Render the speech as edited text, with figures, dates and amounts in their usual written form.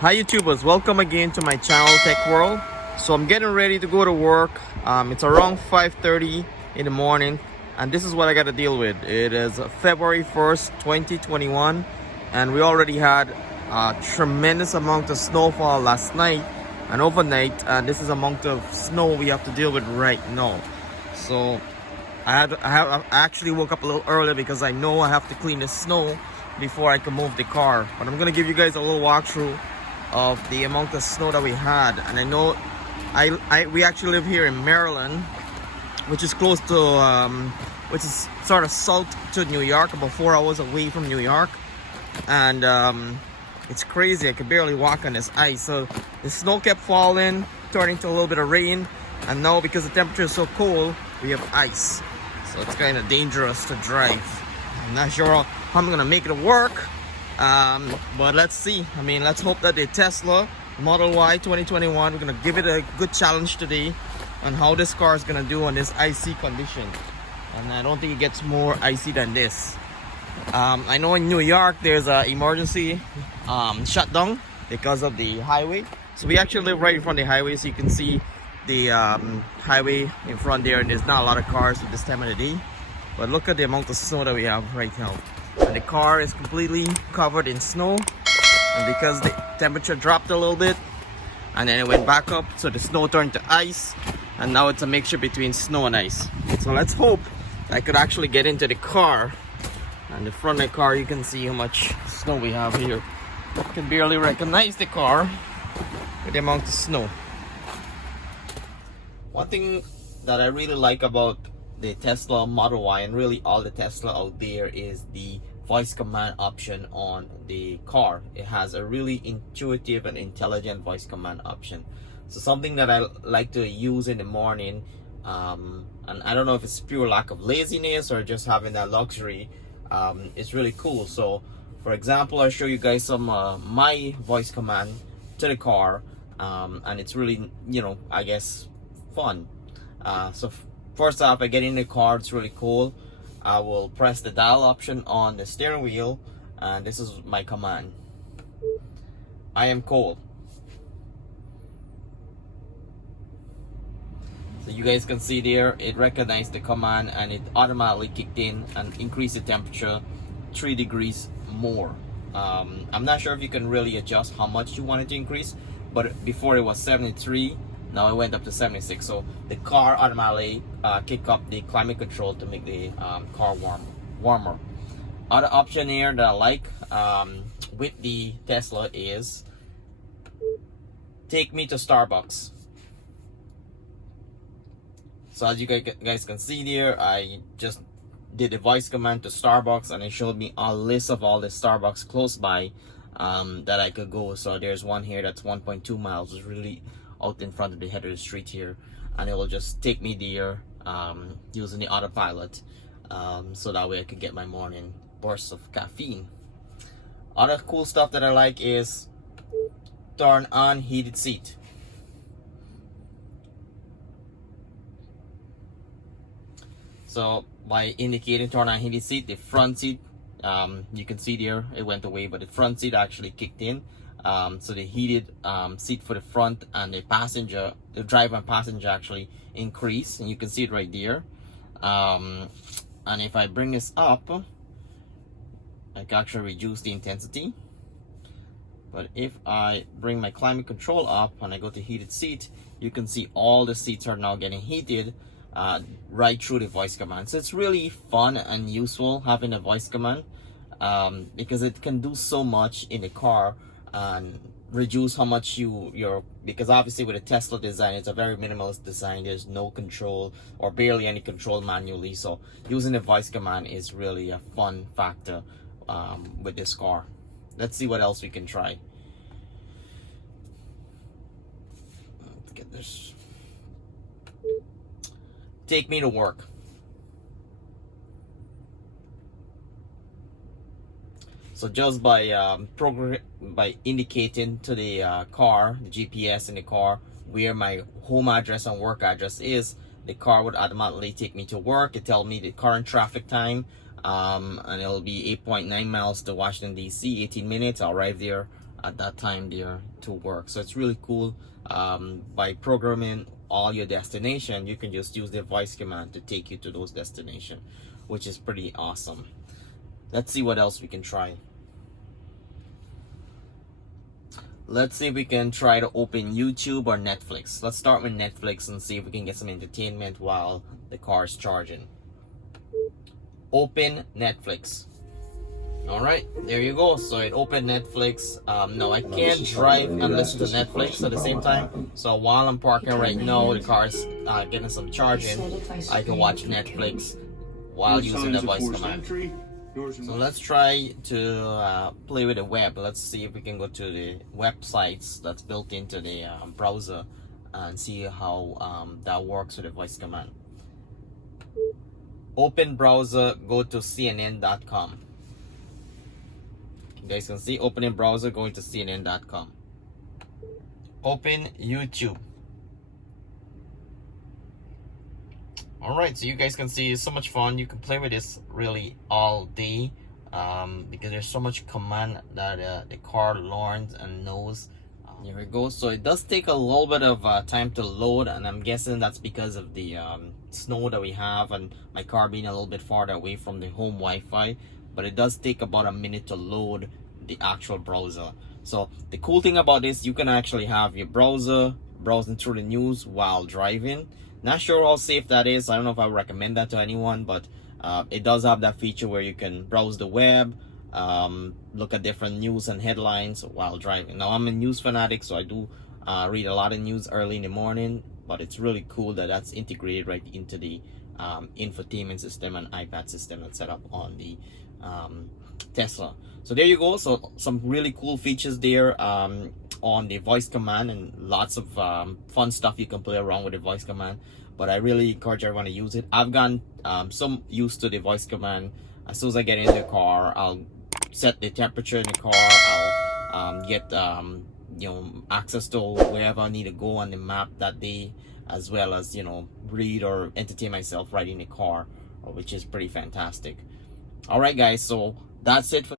Hi YouTubers, welcome again to my channel Tech World. So I'm getting ready to go to work. It's around 5:30 in the morning and this is what I got to deal with. It is February 1st, 2021 and we already had a tremendous amount of snowfall last night and overnight, and this is amount of snow we have to deal with right now. So I actually woke up a little early because I know I have to clean the snow before I can move the car. But I'm gonna give you guys a little walkthrough of the amount of snow that we had. And I know we actually live here in Maryland, which is close to which is sort of south to New York, about 4 hours away from New York. And it's crazy, I could barely walk on this ice. So the snow kept falling, turning to a little bit of rain, and now because the temperature is so cold, we have ice. So it's kind of dangerous to drive. I'm not sure how I'm gonna make it work, but let's see. I mean, let's hope that the Tesla Model Y 2021, we're gonna give it a good challenge today on how this car is gonna do on this icy condition. And I don't think it gets more icy than this. I know in New York there's an emergency shutdown because of the highway. So we actually live right in front of the highway, so you can see the highway in front there, and there's not a lot of cars at this time of the day. But look at the amount of snow that we have right now. And the car is completely covered in snow, and because the temperature dropped a little bit and then it went back up, so the snow turned to ice, and now it's a mixture between snow and ice. So let's hope I could actually get into the car. And the front of the car, you can see how much snow we have here. You can barely recognize the car with the amount of snow. One thing that I really like about the Tesla Model Y, and really all the Tesla out there, is the voice command option on the car. It has a really intuitive and intelligent voice command option. So something that I like to use in the morning, and I don't know if it's pure lack of laziness or just having that luxury, it's really cool. So for example, I'll show you guys some my voice command to the car, and it's really, I guess, fun. So first off, I get in the car, it's really cool. I will press the dial option on the steering wheel, and this is my command. I am Cole. So you guys can see there, it recognized the command and it automatically kicked in and increased the temperature 3 degrees more. I'm not sure if you can really adjust how much you want it to increase, but before it was 73, now it went up to 76. So the car automatically kick up the climate control to make the car warmer. Other option here that I like with the Tesla is take me to Starbucks. So as you guys can see there, I just did the voice command to Starbucks, and it showed me a list of all the Starbucks close by that I could go. So there's one here that's 1.2 miles. It's really out in front of the head of the street here, and it will just take me there using the autopilot, so that way I could get my morning burst of caffeine. Other cool stuff that I like is turn on heated seat. So by indicating turn on heated seat, the front seat, you can see there it went away, but the front seat actually kicked in. So the heated seat for the front and the driver and passenger actually increase, and you can see it right there. And if I bring this up, I can actually reduce the intensity. But if I bring my climate control up and I go to heated seat, you can see all the seats are now getting heated right through the voice command. So it's really fun and useful having a voice command, because it can do so much in the car and reduce how much because obviously with a Tesla design, it's a very minimalist design. There's no control or barely any control manually. So using the voice command is really a fun factor with this car. Let's see what else we can try. Let's get this. Take me to work. So just by indicating to the car, the GPS in the car, where my home address and work address is, the car would automatically take me to work. It tells me the current traffic time, and it'll be 8.9 miles to Washington DC, 18 minutes. I'll arrive there at that time there to work. So it's really cool. By programming all your destination, you can just use the voice command to take you to those destinations, which is pretty awesome. Let's see what else we can try. Let's see if we can try to open YouTube or Netflix. Let's start with Netflix and see if we can get some entertainment while the car is charging. Open Netflix. All right, there you go. So it opened Netflix. No, I can't drive and listen to Netflix at the same time. So while I'm parking right now, the car's getting some charging. I can watch Netflix while using the voice command. So let's try to play with the web. Let's see if we can go to the websites that's built into the browser and see how that works with the voice command. Open browser, go to CNN.com. You guys can see opening browser, going to CNN.com. Open YouTube. Alright, so you guys can see it's so much fun. You can play with this really all day because there's so much command that the car learns and knows. Here we go. So it does take a little bit of time to load, and I'm guessing that's because of the snow that we have and my car being a little bit farther away from the home Wi-Fi. But it does take about a minute to load the actual browser. So the cool thing about this, you can actually have your browser browsing through the news while driving. Not sure how safe that is. I don't know if I would recommend that to anyone, but it does have that feature where you can browse the web, look at different news and headlines while driving. Now I'm a news fanatic, so I do read a lot of news early in the morning, but it's really cool that that's integrated right into the infotainment system and iPad system that's set up on the Tesla. So there you go. So some really cool features there on the voice command, and lots of fun stuff you can play around with the voice command. But I really encourage everyone to use it. I've gotten some used to the voice command. As soon as I get in the car, I'll set the temperature in the car. I'll get access to wherever I need to go on the map that day, as well as read or entertain myself right in the car, which is pretty fantastic. All right, guys, so that's it for